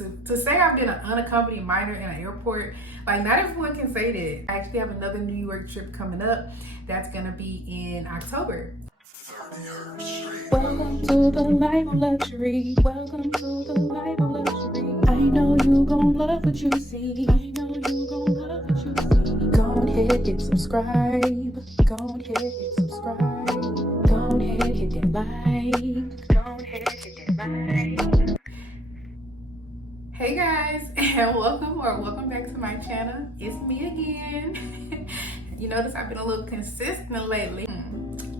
Like to say I've been an unaccompanied minor in an airport, like not everyone can say that. I actually have another New York trip coming up that's gonna be in October. Welcome to the life of luxury. Welcome to the life of luxury. I know you gon' love what you see. I know you gon' love what you see. Go ahead, hit subscribe. Go ahead, hit subscribe. Go ahead, hit that like. Go ahead, hit that like. Hey guys, and welcome back to my channel. It's me again. You notice I've been a little consistent lately.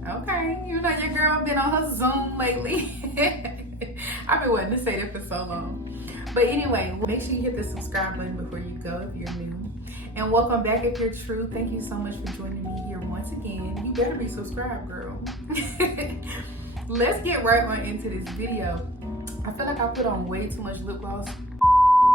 Okay, you know your girl been on her Zoom lately. I've been wanting to say that for so long. But anyway, make sure you hit the subscribe button before you go if you're new. And welcome back if you're true. Thank you so much for joining me here once again. You better be subscribed, girl. Let's get right on into this video. I feel like I put on way too much lip gloss.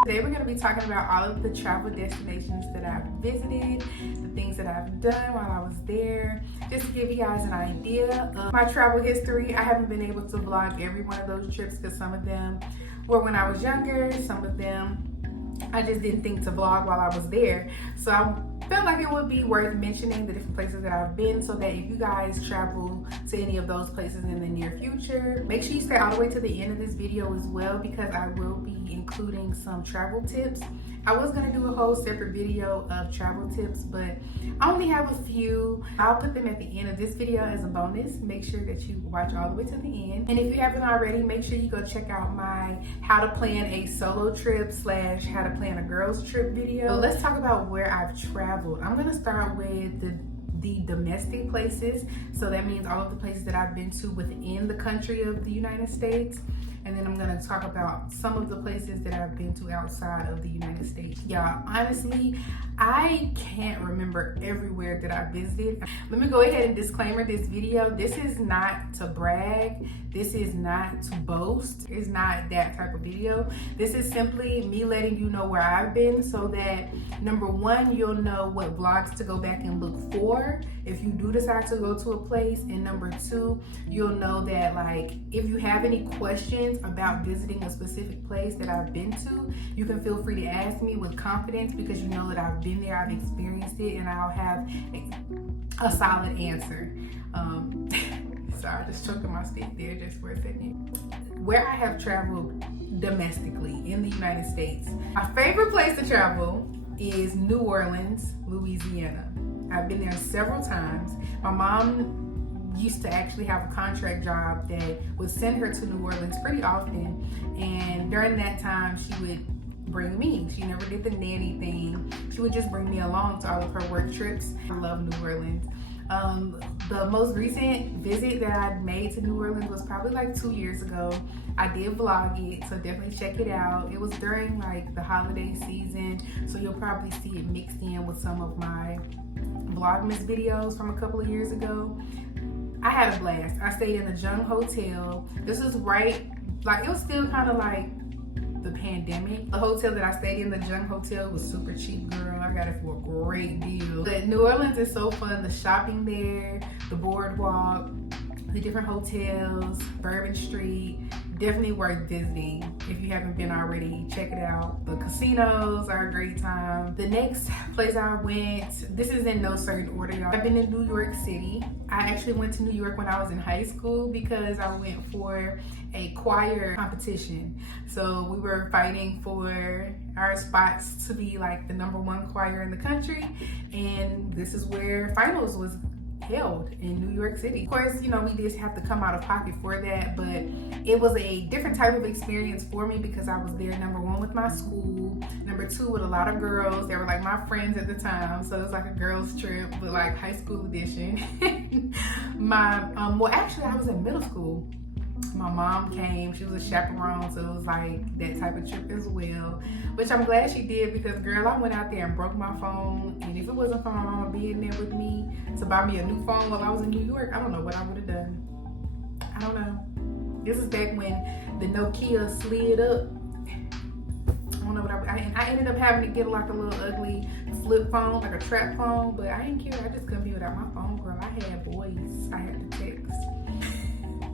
Today we're going to be talking about all of the travel destinations that I've visited, the things that I've done while I was there, just to give you guys an idea of my travel history. I haven't been able to vlog every one of those trips because some of them were when I was younger, some of them I just didn't think to vlog while I was there. So I felt like it would be worth mentioning the different places that I've been so that if you guys travel to any of those places in the near future, make sure you stay all the way to the end of this video as well, because I will be including some travel tips. I was going to do a whole separate video of travel tips, but I only have a few. I'll put them at the end of this video as a bonus. Make sure that you watch all the way to the end. And if you haven't already, make sure you go check out my how to plan a solo trip / how to plan a girls trip video. So let's talk about where I've traveled. I'm going to start with the domestic places. So that means all of the places that I've been to within the country of the United States. And then I'm going to talk about some of the places that I've been to outside of the United States. Y'all, honestly, I can't remember everywhere that I visited. Let me go ahead and disclaimer this video. This is not to brag. This is not to boast. It's not that type of video. This is simply me letting you know where I've been so that, number one, you'll know what vlogs to go back and look for if you do decide to go to a place. And number two, you'll know that, like, if you have any questions about visiting a specific place that I've been to, you can feel free to ask me with confidence, because you know that I've been there, I've experienced it, and I'll have a solid answer. Sorry, just choking my stick there just for a second. Where I have traveled domestically in the United States, my favorite place to travel is New Orleans, Louisiana. I've been there several times. My mom used to actually have a contract job that would send her to New Orleans pretty often, and during that time she would bring me. She never did the nanny thing. She would just bring me along to all of her work trips. I love New Orleans. The most recent visit that I made to New Orleans was probably like 2 years ago. I did vlog it, so definitely check it out. It was during like the holiday season, so you'll probably see it mixed in with some of my Vlogmas videos from a couple of years ago. I had a blast. I stayed in the Jung Hotel. This was right, like, it was still kind of like the pandemic. The hotel that I stayed in, the Jung Hotel, was super cheap, girl. I got it for a great deal. But New Orleans is so fun. The shopping there, the boardwalk, the different hotels, Bourbon Street, definitely worth visiting. If you haven't been already, check it out. The casinos are a great time. The next place I went, this is in no certain order, y'all. I've been in New York City. I actually went to New York when I was in high school because I went for a choir competition. So we were fighting for our spots to be like the #1 choir in the country. And this is where finals was held in New York City. Of course, you know, we did have to come out of pocket for that, but it was a different type of experience for me because I was there, #1, with my school, #2, with a lot of girls. They were like my friends at the time, so it was like a girls trip, but like high school edition. Well, actually, I was in middle school. My mom came, she was a chaperone, so it was like that type of trip as well, which I'm glad she did, because girl, I went out there and broke my phone, and if it wasn't for my mama being there with me to buy me a new phone while I was in New York, I don't know what I would have done. I don't know. This is back when the Nokia slid up. I don't know what I ended up having to get like a little ugly flip phone, like a trap phone, but I didn't care. I just couldn't be without my phone, girl. I had voice, I had to text.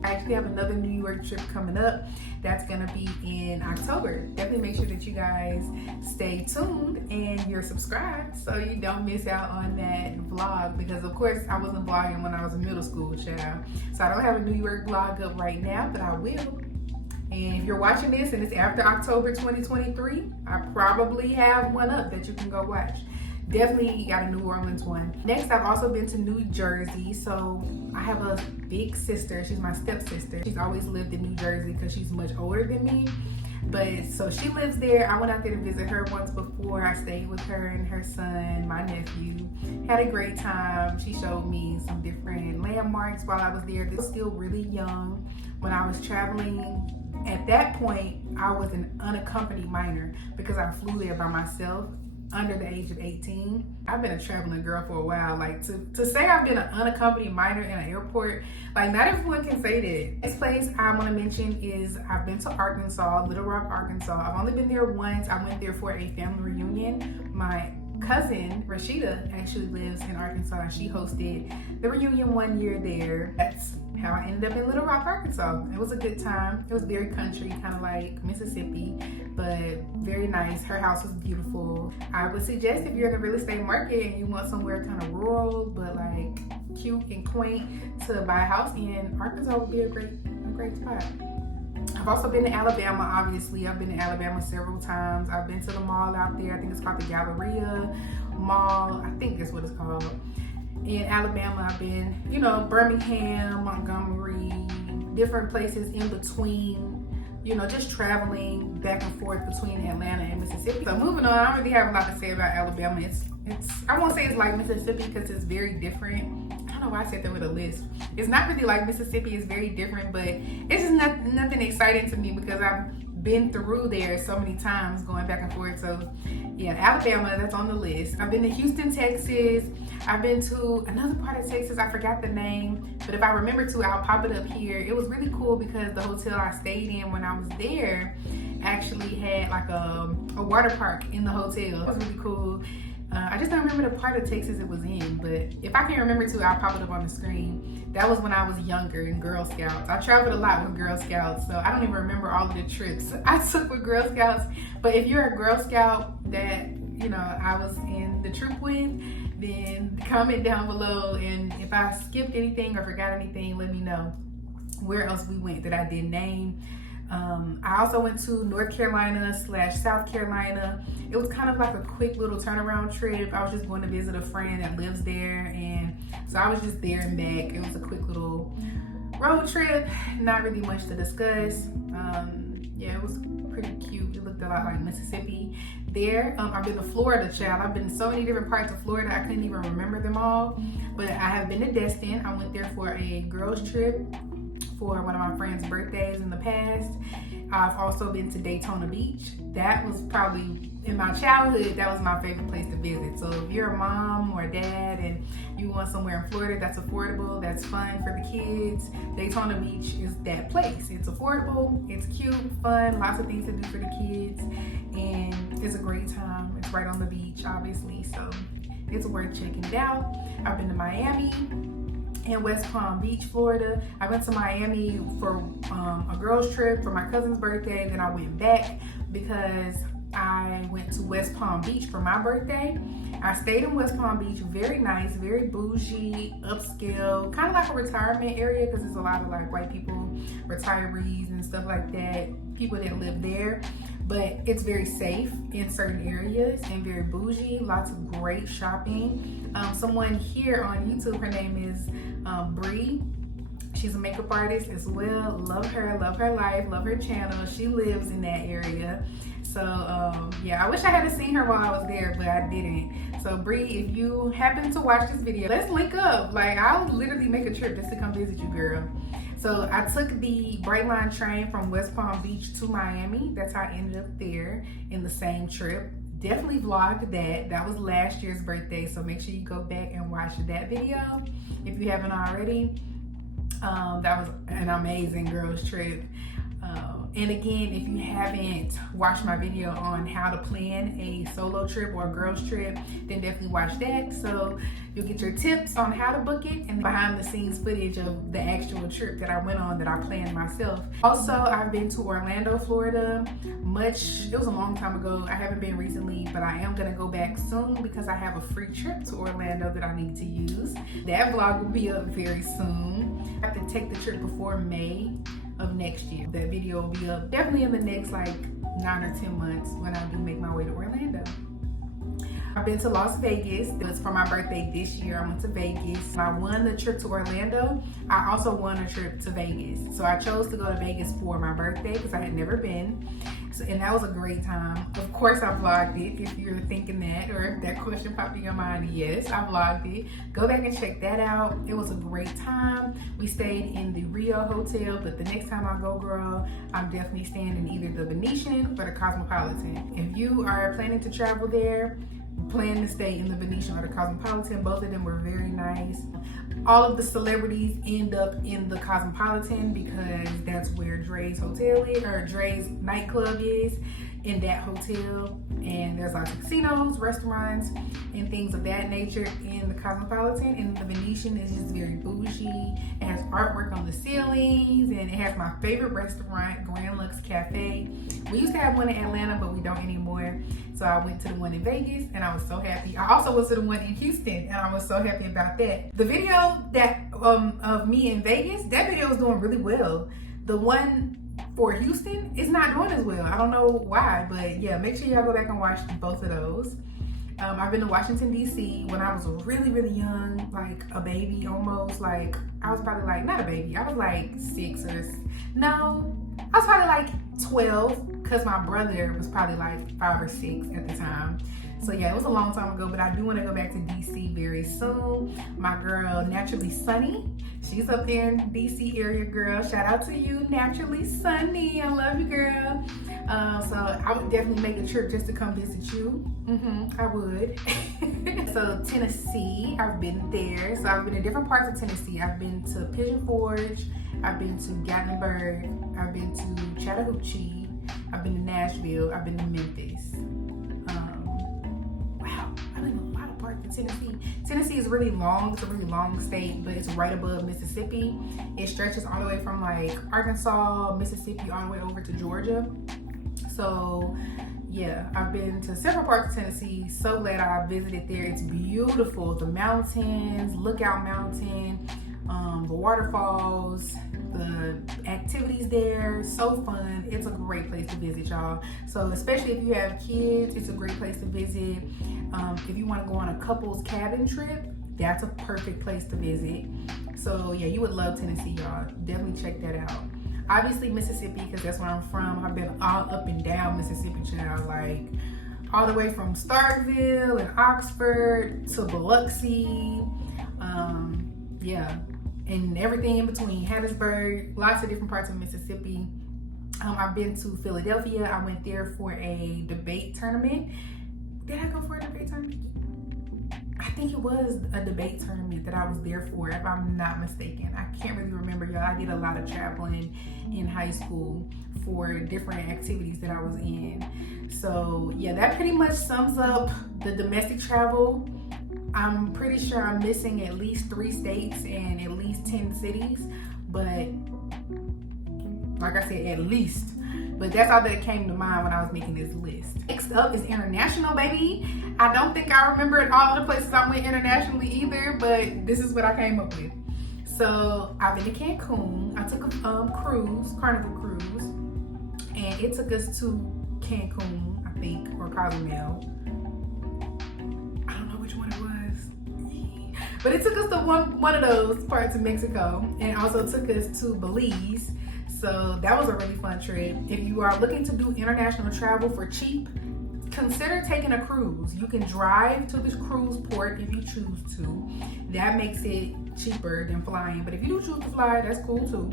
I actually have another New York trip coming up that's gonna be in October. Definitely make sure that you guys stay tuned and you're subscribed so you don't miss out on that vlog, because of course I wasn't vlogging when I was in middle school, child. So I don't have a New York vlog up right now, but I will. And if you're watching this and it's after October 2023, I probably have one up that you can go watch. Definitely got a New Orleans one. Next, I've also been to New Jersey. So I have a big sister. She's my stepsister. She's always lived in New Jersey because she's much older than me. But so she lives there. I went out there to visit her once before. I stayed with her and her son, my nephew. Had a great time. She showed me some different landmarks while I was there. They were still really young when I was traveling. At that point, I was an unaccompanied minor because I flew there by myself under the age of 18. I've been a traveling girl for a while. Like to say I've been an unaccompanied minor in an airport, like not everyone can say that. Next place I want to mention is I've been to Arkansas, Little Rock, Arkansas. I've only been there once. I went there for a family reunion. My cousin Rashida actually lives in Arkansas. She hosted the reunion one year there. That's how I ended up in Little Rock, Arkansas. It was a good time. It was very country, kind of like Mississippi, but very nice. Her house was beautiful. I would suggest if you're in the real estate market and you want somewhere kind of rural but like cute and quaint to buy a house in, Arkansas would be a great spot. I've also been to Alabama, obviously. I've been to Alabama several times. I've been to the mall out there. I think it's called the Galleria Mall. I think that's what it's called. In Alabama, I've been, Birmingham, Montgomery, different places in between, just traveling back and forth between Atlanta and Mississippi. So moving on, I don't really have a lot to say about Alabama. I won't say it's like Mississippi because it's very different. I don't know why I said that with a list. It's not really like Mississippi. It's very different, but it's just nothing exciting to me because I've been through there so many times going back and forth. So yeah, Alabama, that's on the list. I've been to Houston, Texas. I've been to another part of Texas. I forgot the name, but if I remember to, I'll pop it up here. It was really cool because the hotel I stayed in when I was there actually had like a water park in the hotel. It was really cool. I just don't remember the part of Texas it was in, but if I can remember to, I'll pop it up on the screen. That was when I was younger in Girl Scouts. I traveled a lot with Girl Scouts, so I don't even remember all of the trips I took with Girl Scouts. But if you're a Girl Scout that, I was in the troop with, then comment down below, and if I skipped anything or forgot anything, let me know where else we went that I didn't name. I also went to North Carolina / South Carolina. It was kind of like a quick little turnaround trip. I was just going to visit a friend that lives there, and so I was just there and back. It was a quick little road trip, not really much to discuss. Yeah, it was pretty cute. It looked a lot like Mississippi there. I've been to Florida, child. I've been to so many different parts of Florida, I couldn't even remember them all. But I have been to Destin. I went there for a girls trip for one of my friend's birthdays in the past. I've also been to Daytona Beach. That was probably, in my childhood, that was my favorite place to visit. So if you're a mom or a dad and you want somewhere in Florida that's affordable, that's fun for the kids, Daytona Beach is that place. It's affordable, it's cute, fun, lots of things to do for the kids, and it's a great time. It's right on the beach, obviously, so it's worth checking it out. I've been to Miami and West Palm Beach, Florida. I went to Miami for a girls trip for my cousin's birthday. Then I went back because I went to West Palm Beach for my birthday. I stayed in West Palm Beach, very nice, very bougie, upscale, kind of like a retirement area because there's a lot of like white people, retirees and stuff like that, people that live there. But it's very safe in certain areas and very bougie, lots of great shopping. Someone here on YouTube, her name is Bree. She's a makeup artist as well. Love her life, love her channel. She lives in that area. So yeah, I wish I had seen her while I was there, but I didn't. So Bree, if you happen to watch this video, let's link up. Like, I'll literally make a trip just to come visit you, girl. So I took the Brightline train from West Palm Beach to Miami. That's how I ended up there in the same trip. Definitely vlogged that. That was last year's birthday, so make sure you go back and watch that video if you haven't already. That was an amazing girls trip. And again, if you haven't watched my video on how to plan a solo trip or a girls trip, then definitely watch that. So you'll get your tips on how to book it and behind the scenes footage of the actual trip that I went on that I planned myself. Also, I've been to Orlando, Florida. It was a long time ago. I haven't been recently, but I am gonna go back soon because I have a free trip to Orlando that I need to use. That vlog will be up very soon. I have to take the trip before May of next year. That video will be up definitely in the next like 9 or 10 months when I do make my way to Orlando. I've been to Las Vegas. It was for my birthday this year. I went to Vegas. I won the trip to Orlando. I also won a trip to Vegas. So I chose to go to Vegas for my birthday because I had never been. And that was a great time. Of course, I vlogged it. If you're thinking that, or if that question popped in your mind, yes, I vlogged it. Go back and check that out. It was a great time. We stayed in the Rio Hotel, but the next time I go, girl, I'm definitely staying in either the Venetian or the Cosmopolitan. If you are planning to travel there, plan to stay in the Venetian or the Cosmopolitan. Both of them were very nice. All of the celebrities end up in the Cosmopolitan because that's where Dre's hotel is, or Dre's nightclub is, in that hotel. And there's lots of casinos, restaurants, and things of that nature in the Cosmopolitan. And the Venetian is just very bougie. It has artwork on the ceilings, and it has my favorite restaurant, Grand Lux Cafe. We used to have one in Atlanta, but we don't anymore. So I went to the one in Vegas and I was so happy. I also went to the one in Houston and I was so happy about that. The video that of me in Vegas, that video was doing really well. The one for Houston is not doing as well. I don't know why, but yeah, make sure y'all go back and watch both of those. I've been to Washington, D.C. when I was really, really young, like a baby almost. Like, I was probably like, not a baby, I was like 6 or, no, I was probably like 12 because my brother was probably like 5 or 6 at the time. So yeah, it was a long time ago, but I do want to go back to DC very soon. My girl, Naturally Sunny, she's up there in DC area, girl. Shout out to you, Naturally Sunny. I love you, girl. So I would definitely make a trip just to come visit you. I would. So Tennessee, I've been there. So I've been in different parts of Tennessee. I've been to Pigeon Forge. I've been to Gatlinburg. I've been to Chattahoochee. I've been to Nashville. I've been to Memphis. I've been in a lot of parts of Tennessee. Tennessee is really long. It's a really long state, but it's right above Mississippi. It stretches all the way from like Arkansas, Mississippi, all the way over to Georgia. So yeah, I've been to several parts of Tennessee. So glad I visited there. It's beautiful. The mountains, Lookout Mountain, the waterfalls, the activities there, so fun. It's a great place to visit, y'all. So especially if you have kids, it's a great place to visit. If you want to go on a couples cabin trip, that's a perfect place to visit. So yeah, you would love Tennessee, y'all. Definitely check that out. Obviously Mississippi, because that's where I'm from. I've been all up and down Mississippi, child, like all the way from Starkville and Oxford to Biloxi. Yeah, and everything in between, Hattiesburg, lots of different parts of Mississippi. I've been to Philadelphia. I went there for a debate tournament. Did I go for a debate tournament? I think it was a debate tournament that I was there for, if I'm not mistaken. I can't really remember, y'all. I did a lot of traveling in high school for different activities that I was in. So yeah, that pretty much sums up the domestic travel. I'm pretty sure I'm missing at least 3 states and at least 10 cities, but like I said, at least. But that's all that came to mind when I was making this list. Next up is international, baby. I don't think I remembered all the places I went internationally either, but this is what I came up with. So I've been to Cancun. I took a cruise, Carnival cruise, and it took us to Cancun, I think, or Cozumel. I don't know which one it was. But it took us to one of those parts of Mexico, and it also took us to Belize. So that was a really fun trip. If you are looking to do international travel for cheap, consider taking a cruise. You can drive to this cruise port if you choose to. That makes it cheaper than flying. But if you do choose to fly, that's cool too.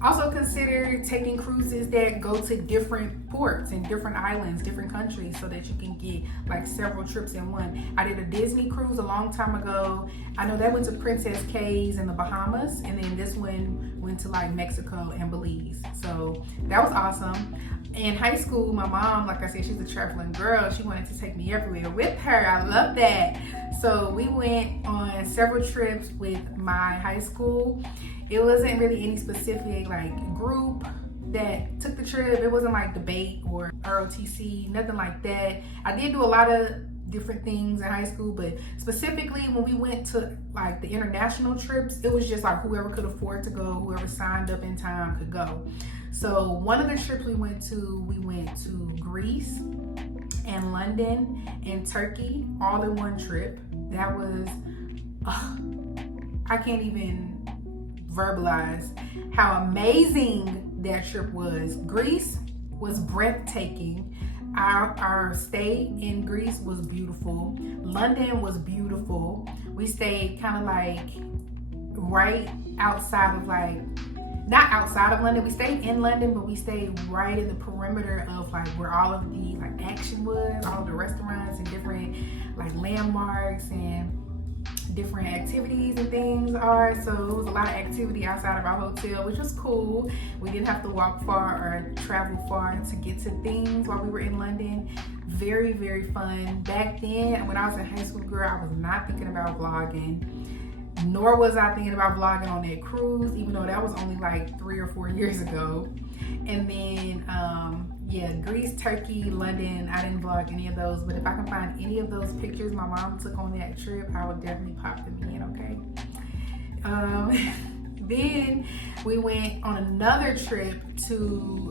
Also consider taking cruises that go to different ports and different islands, different countries, so that you can get like several trips in one. I did a Disney cruise a long time ago. I know that went to Princess Cays in the Bahamas, and then this one went to like Mexico and Belize. So that was awesome. In high school, my mom, like I said, she's a traveling girl. She wanted to take me everywhere with her. I love that. So we went on several trips with my high school. It wasn't really any specific like group that took the trip. It wasn't like debate or ROTC, nothing like that. I did do a lot of different things in high school, but specifically when we went to like the international trips, it was just like whoever could afford to go, whoever signed up in time could go. So one of the trips we went to Greece and London and Turkey all in one trip. That was, I can't even verbalize how amazing that trip was. Greece was breathtaking. Our stay in Greece was beautiful. London was beautiful. We stayed kind of like right outside of like, not outside of London. We stayed in London, but we stayed right in the perimeter of like where all of the like action was, all of the restaurants and different like landmarks and different activities and things are. So it was a lot of activity outside of our hotel, which was cool. We didn't have to walk far or travel far to get to things while we were in London. Very, very fun. Back then, when I was in high school, girl, I was not thinking about vlogging, nor was I thinking about vlogging on that cruise, even though that was only like 3 or 4 years ago. And then, yeah, Greece, Turkey, London, I didn't vlog any of those, but if I can find any of those pictures my mom took on that trip, I would definitely pop them in, okay? Then we went on another trip to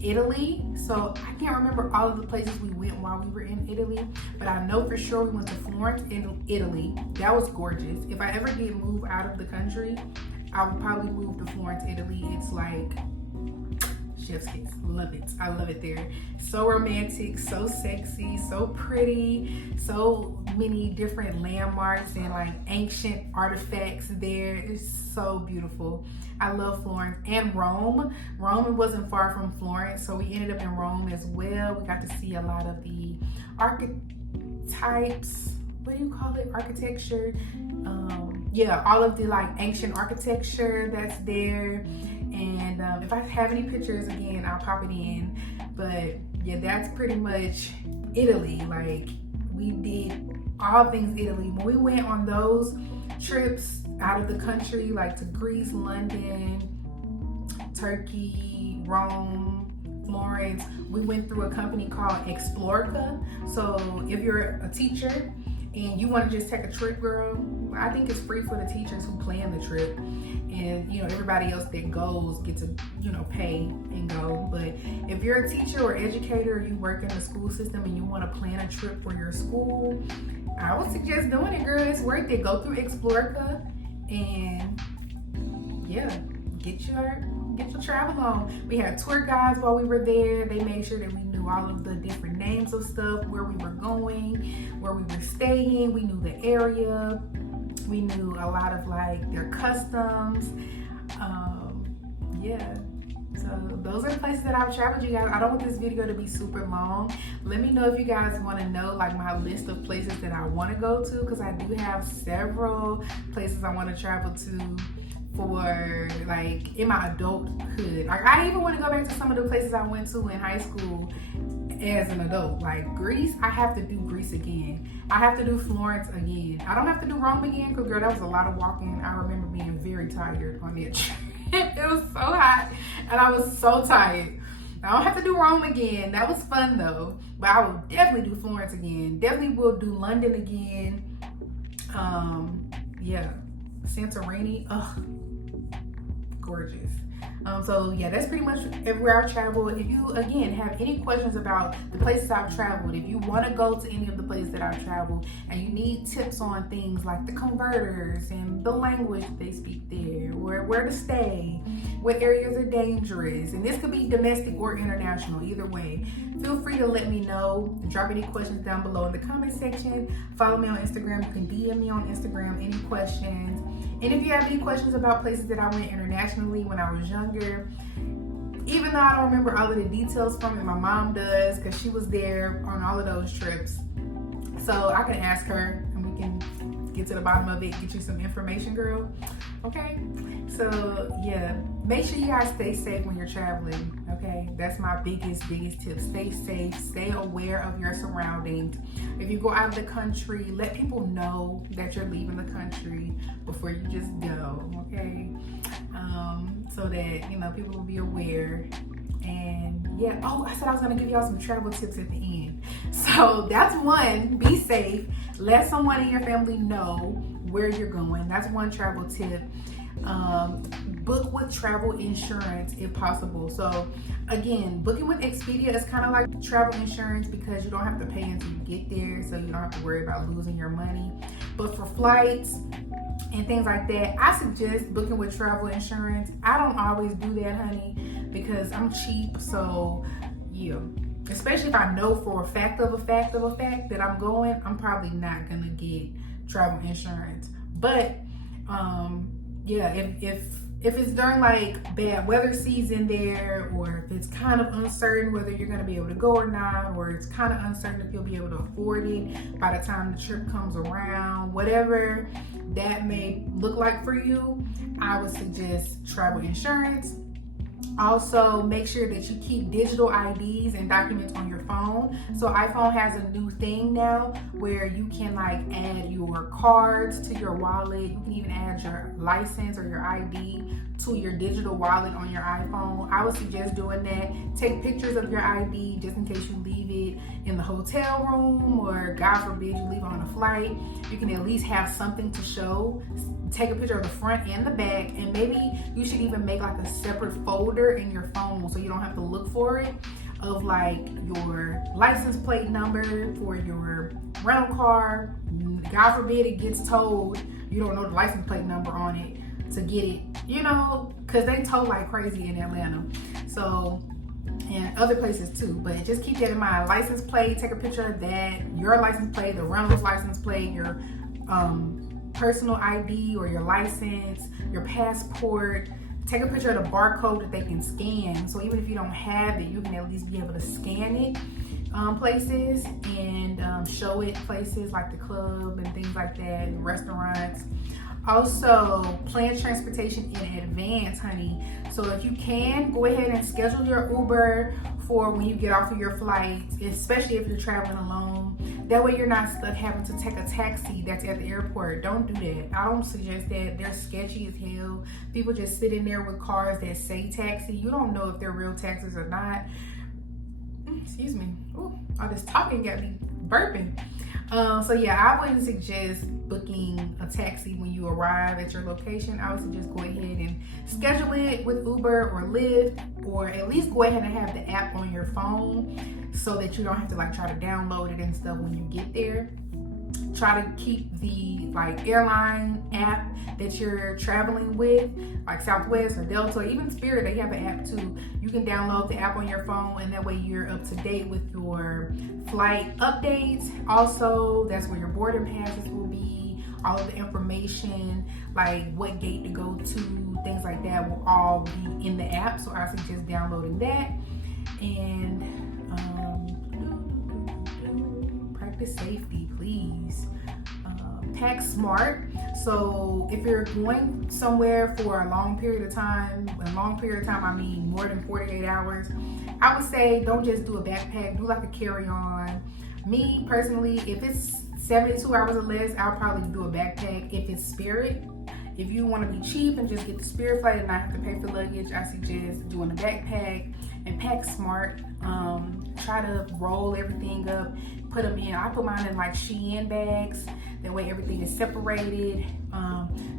Italy. So I can't remember all of the places we went while we were in Italy, but I know for sure we went to Florence in Italy. That was gorgeous. If I ever did move out of the country, I would probably move to Florence, Italy. It's like chef's kiss. Love it. I love it there. So romantic, so sexy, so pretty, so many different landmarks and like ancient artifacts there. It's so beautiful. I love Florence and Rome. Rome wasn't far from Florence, so we ended up in Rome as well. We got to see a lot of the archetypes. What do you call it? Architecture. Yeah, all of the like ancient architecture that's there. And if I have any pictures again, I'll pop it in. But yeah, that's pretty much Italy. Like we did all things Italy. When we went on those trips out of the country, like to Greece, London, Turkey, Rome, Florence, we went through a company called Explorica. So if you're a teacher and you want to just take a trip, girl, I think it's free for the teachers who plan the trip, and you know everybody else that goes get to, you know, pay and go. But if you're a teacher or educator, you work in the school system and you want to plan a trip for your school, I would suggest doing it, girl. It's worth it. Go through Explorica and yeah, get your travel on. We had tour guides while we were there. They made sure that we knew all of the different names of stuff, where we were going, where we were staying. We knew the area. We knew a lot of like their customs. Yeah. So those are the places that I've traveled, you guys. I don't want this video to be super long. Let me know if you guys want to know like my list of places that I want to go to, because I do have several places I want to travel to for like in my adulthood. Like I even want to go back to some of the places I went to in high school as an adult. Like Greece, I have to do Greece again. I have to do Florence again. I don't have to do Rome again because girl, that was a lot of walking. I remember being very tired on that trip. It was so hot and I was so tired. I don't have to do Rome again. That was fun though. But I will definitely do Florence again. Definitely will do London again. Yeah, Santorini. Ugh, gorgeous. So yeah, that's pretty much everywhere I've traveled. If you again have any questions about the places I've traveled, if you want to go to any of the places that I've traveled and you need tips on things like the converters and the language they speak there, or where to stay, what areas are dangerous, and this could be domestic or international, either way, feel free to let me know. Drop any questions down below in the comment section. Follow me on Instagram. You can DM me on Instagram any questions. And if you have any questions about places that I went internationally when I was younger, even though I don't remember all of the details from it, my mom does, because she was there on all of those trips. So I can ask her and we can get to the bottom of it, get you some information, girl. Okay, so yeah, make sure you guys stay safe when you're traveling. Okay, that's my biggest tip. Stay safe, stay aware of your surroundings. If you go out of the country, let people know that you're leaving the country before you just go. Okay, so that people will be aware. And yeah, oh, I said I was gonna give y'all some travel tips at the end. So that's one, be safe. Let someone in your family know where you're going. That's one travel tip. Book with travel insurance if possible. So again, booking with Expedia is kind of like travel insurance because you don't have to pay until you get there, so you don't have to worry about losing your money. But for flights and things like that, I suggest booking with travel insurance. I don't always do that, honey, because I'm cheap. So yeah, especially if I know for a fact that I'm going, I'm probably not gonna get travel insurance. But yeah, if it's during like bad weather season there, or if it's kind of uncertain whether you're going to be able to go or not, or it's kind of uncertain if you'll be able to afford it by the time the trip comes around, whatever that may look like for you, I would suggest travel insurance. Also, make sure that you keep digital IDs and documents on your phone. So iPhone has a new thing now where you can like add your cards to your wallet. You can even add your license or your ID to your digital wallet on your iPhone. I would suggest doing that. Take pictures of your ID just in case you leave it in the hotel room, or God forbid you leave it on a flight. You can at least have something to show. Take a picture of the front and the back, and maybe you should even make like a separate folder in your phone so you don't have to look for it, of like your license plate number for your rental car. God forbid it gets towed, you don't know the license plate number on it to get it, because they tow like crazy in Atlanta, so, and other places too. But just keep that in mind. License plate, take a picture of that, your license plate, the rental's license plate, your personal ID or your license, your passport. Take a picture of the barcode that they can scan. So even if you don't have it, you can at least be able to scan it places, and show it places like the club and things like that, and restaurants. Also, plan transportation in advance, honey. So if you can, go ahead and schedule your Uber for when you get off of your flight, especially if you're traveling alone. That way you're not stuck having to take a taxi that's at the airport. Don't do that. I don't suggest that. They're sketchy as hell. People just sit in there with cars that say taxi. You don't know if they're real taxis or not. Excuse me. Ooh, all this talking got me burping. So yeah, I wouldn't suggest booking a taxi when you arrive at your location. I would suggest go ahead and schedule it with Uber or Lyft, or at least go ahead and have the app on your phone so that you don't have to like try to download it and stuff when you get there. Try to keep the like airline app that you're traveling with, like Southwest or Delta, or even Spirit, they have an app too. You can download the app on your phone, and that way you're up to date with your flight updates. Also, that's where your boarding passes will be. All of the information, like what gate to go to, things like that, will all be in the app. So I suggest downloading that. And practice safety, please. Pack smart. So if you're going somewhere for a long period of time, I mean more than 48 hours, I would say don't just do a backpack, do like a carry-on. Me personally, if it's 72 hours or less, I'll probably do a backpack. If it's Spirit, if you want to be cheap and just get the Spirit flight and not have to pay for luggage, I suggest doing a backpack and pack smart. Try to roll everything up, put them in. I put mine in like Shein bags. That way everything is separated.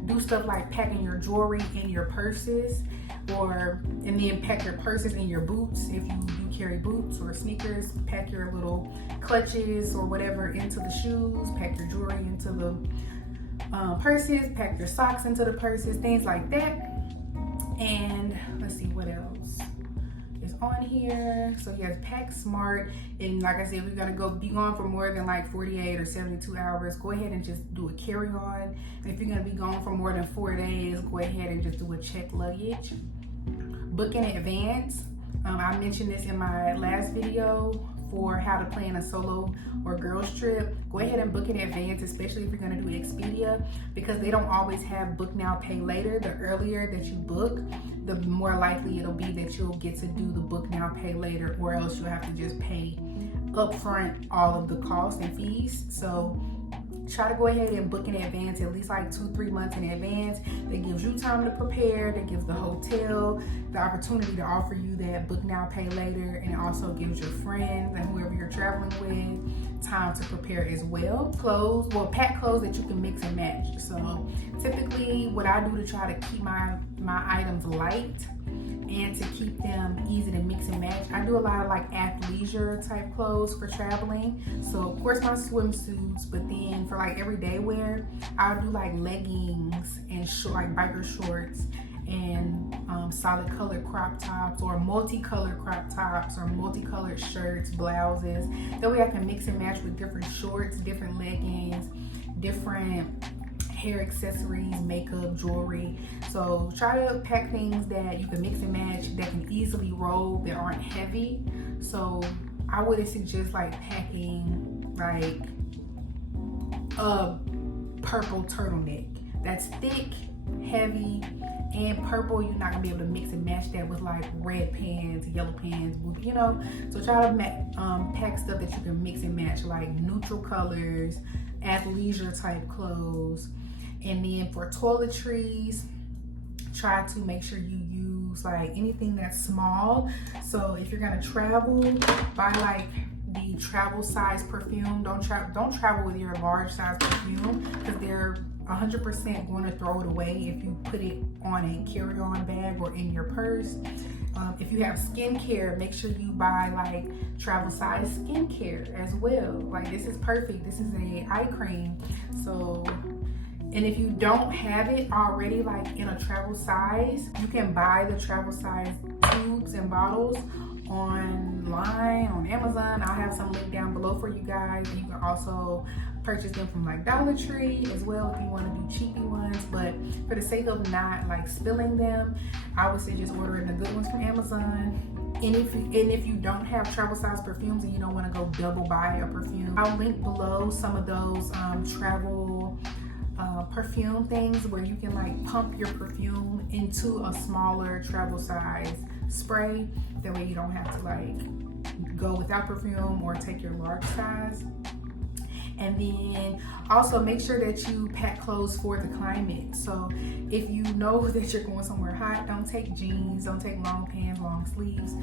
Do stuff like packing your jewelry in your purses, and then pack your purses in your boots. If you do carry boots or sneakers, pack your little clutches or whatever into the shoes. Pack your jewelry into the purses. Pack your socks into the purses. Things like that. And let's see what else is on here. So yes, pack smart. And like I said, we're gonna be gone for more than like 48 or 72 hours. Go ahead and just do a carry-on. And if you're gonna be gone for more than 4 days, go ahead and just do a check luggage. Book in advance. I mentioned this in my last video for how to plan a solo or girls trip, go ahead and book in advance, especially if you're going to do Expedia, because they don't always have book now, pay later. The earlier that you book, the more likely it'll be that you'll get to do the book now, pay later, or else you'll have to just pay upfront all of the costs and fees. So try to go ahead and book in advance, at least like 2-3 months in advance. That gives you time to prepare, that gives the hotel the opportunity to offer you that book now, pay later, and it also gives your friends and whoever you're traveling with time to prepare as well. Pack clothes that you can mix and match. So typically what I do to try to keep my items light and to keep them easy to mix and match, I do a lot of like athleisure type clothes for traveling. So of course my swimsuits, but then for like everyday wear, I'll do like leggings and like biker shorts and solid colored crop tops, or multicolored crop tops, or multicolored shirts, blouses. That way I can mix and match with different shorts, different leggings, different hair accessories, makeup, jewelry. So try to pack things that you can mix and match, that can easily roll, that aren't heavy. So I wouldn't suggest like packing like a purple turtleneck. That's thick, heavy, and purple. You're not gonna be able to mix and match that with like red pants, yellow pants, you know. So try to pack stuff that you can mix and match, like neutral colors, athleisure type clothes. And then for toiletries, try to make sure you use like anything that's small. So if you're gonna travel, buy like the travel size perfume. Don't travel with your large size perfume, because they're 100% going to throw it away if you put it on a carry-on bag or in your purse. If you have skincare, make sure you buy like travel size skincare as well. Like this is perfect. This is a eye cream. So, and if you don't have it already like in a travel size, you can buy the travel size tubes and bottles online on Amazon. I'll have some link down below for you guys. You can also purchase them from like Dollar Tree as well if you want to do cheapy ones. But for the sake of not like spilling them, I would suggest ordering the good ones from Amazon. And if you don't have travel size perfumes and you don't want to go double buy a perfume, I'll link below some of those travel perfume things where you can like pump your perfume into a smaller travel size spray. That way you don't have to like go without perfume or take your large size. And then also make sure that you pack clothes for the climate. So if you know that you're going somewhere hot, don't take jeans, don't take long pants, long sleeves.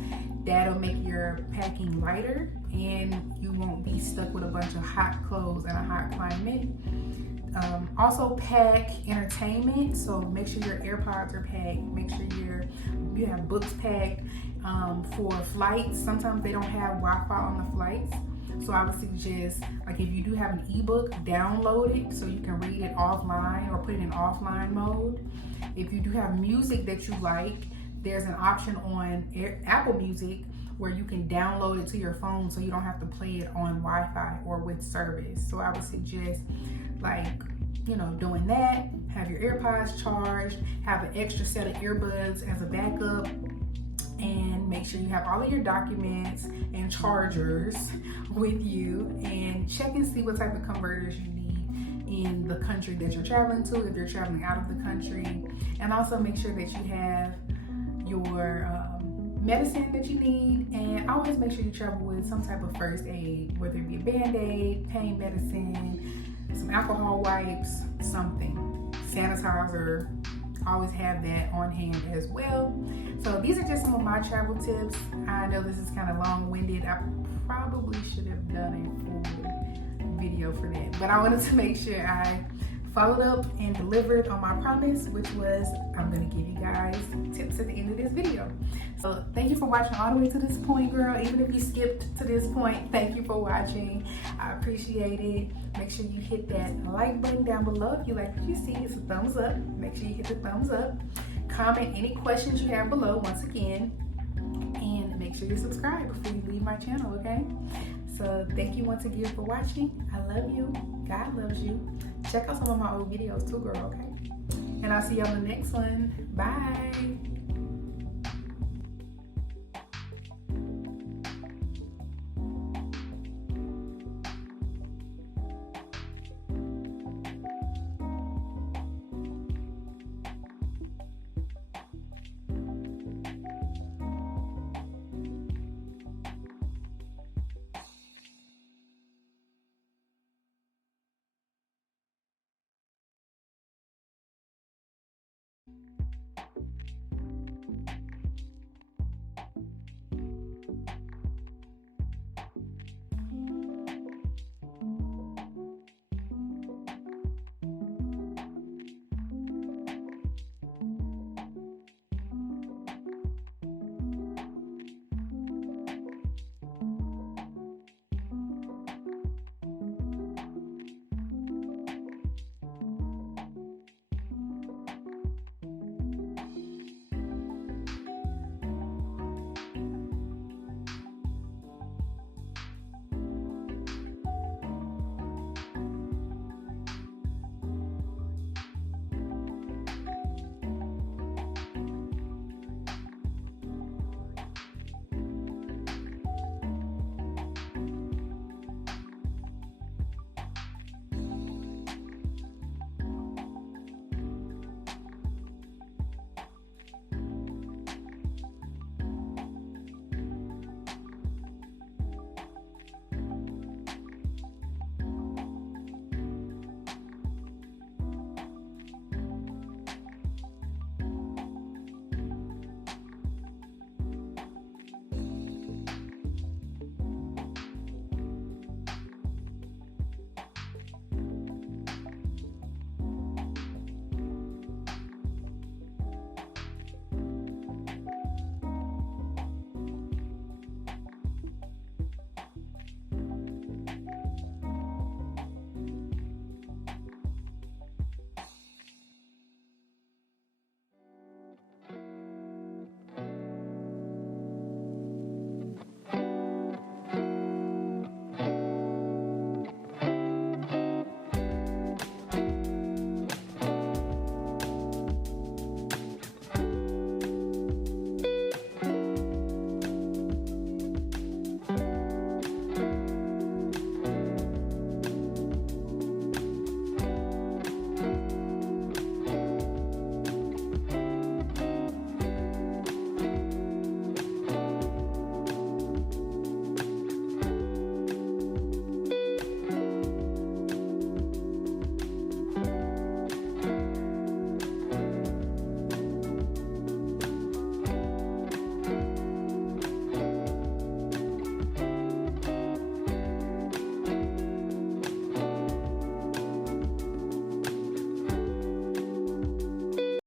That'll make your packing lighter and you won't be stuck with a bunch of hot clothes in a hot climate. Also pack entertainment. So make sure your AirPods are packed. Make sure you have books packed for flights. Sometimes they don't have Wi-Fi on the flights. So I would suggest, like if you do have an ebook, download it so you can read it offline or put it in offline mode. If you do have music that you like, there's an option on Apple Music where you can download it to your phone so you don't have to play it on Wi-Fi or with service. So I would suggest like, you know, doing that. Have your AirPods charged, have an extra set of earbuds as a backup, and make sure you have all of your documents and chargers with you, and check and see what type of converters you need in the country that you're traveling to, if you're traveling out of the country. And also make sure that you have your medicine that you need, and always make sure you travel with some type of first aid, whether it be a band-aid, pain medicine, some alcohol wipes, something, sanitizer. Always have that on hand as well. So these are just some of my travel tips. I know this is kind of long-winded. I probably should have done a full video for that, but I wanted to make sure I followed up and delivered on my promise, which was I'm gonna give you guys tips at the end of this video. So thank you for watching all the way to this point, girl. Even if you skipped to this point, thank you for watching. I appreciate it. Make sure you hit that like button down below if you like what you see. It's a thumbs up. Make sure you hit the thumbs up. Comment any questions you have below once again, and make sure you subscribe before you leave my channel, okay? So thank you once again for watching. I love you. God loves you. Check out some of my old videos too, girl, okay? And I'll see you on the next one. Bye.